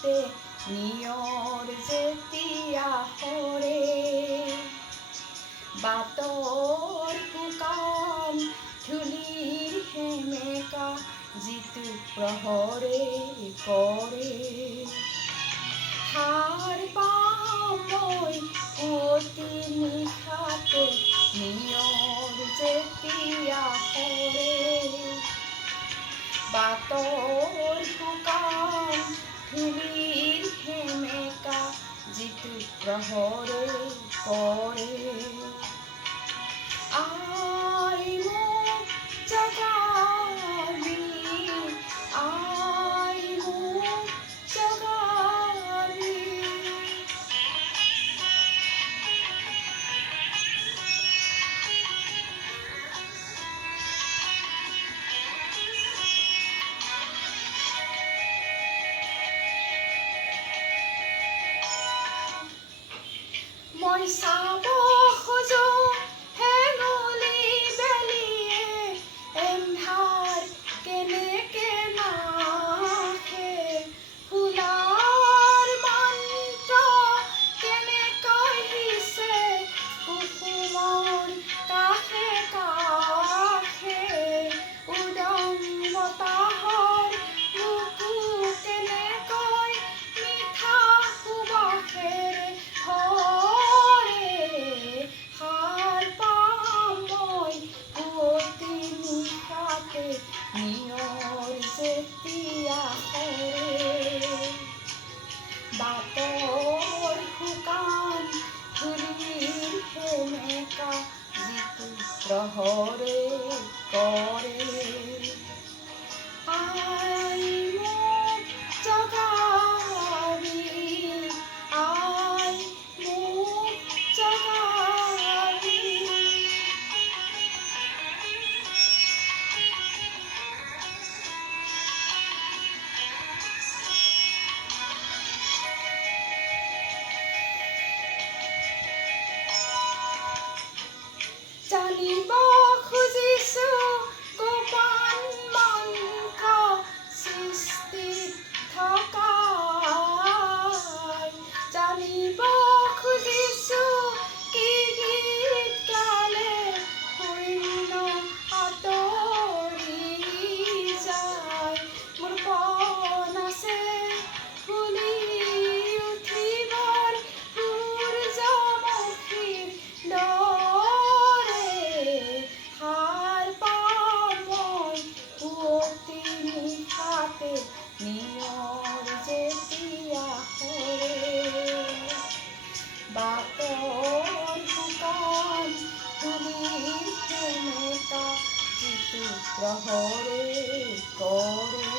নিশাতে নিয়ৰ যেতিয়া সৰে বাটৰ শুকান ধূলিৰ সেমেকা যিটো প্ৰহৰে কৰে সাৰ পাওঁ মই পুৱতি নিশাতে নিয়ৰ যেতিয়া সৰে বাটৰ শুকান ধূলিৰ সেমেকা যিটো প্ৰহৰে কৰে আই মোক জগাবি আই মোক জগাবি মই চাব খোজো হেঙুলি বেলিয়ে এন্ধাৰ কেনেকে নাশে ফুলাৰ মন্ত্ৰ কেনেকৈ হিচে কুসুমৰ কাষে কাষে উদং বতাহৰ বুকু কেনেকৈ মিঠা সুবাসেৰে ভৰে সাৰ পাওঁ মই পুৱতি নিশাতে নিয়ৰ যেতিয়া সৰে বাটৰ শুকান ধূলিৰ সেমেকা যিটো প্ৰহৰে কৰে আই মোক জগাবি আই মোক জগাবি জানিব খুজিছো গোপন মন্ত্ৰ সৃষ্টিত থকা জানিব খুজিছো কি গীত গালে শূন্য আঁতৰি যায় মোৰ পণ আছে ফুলি উঠিবৰ সূৰ্যমুখীৰ দৰে সাৰ পাওঁ মই পুৱতি নিশাতে নিয়ৰ যেতিয়া সৰে বাটৰ শুকান ধূলিৰ সেমেকা যিটো প্ৰহৰে কৰে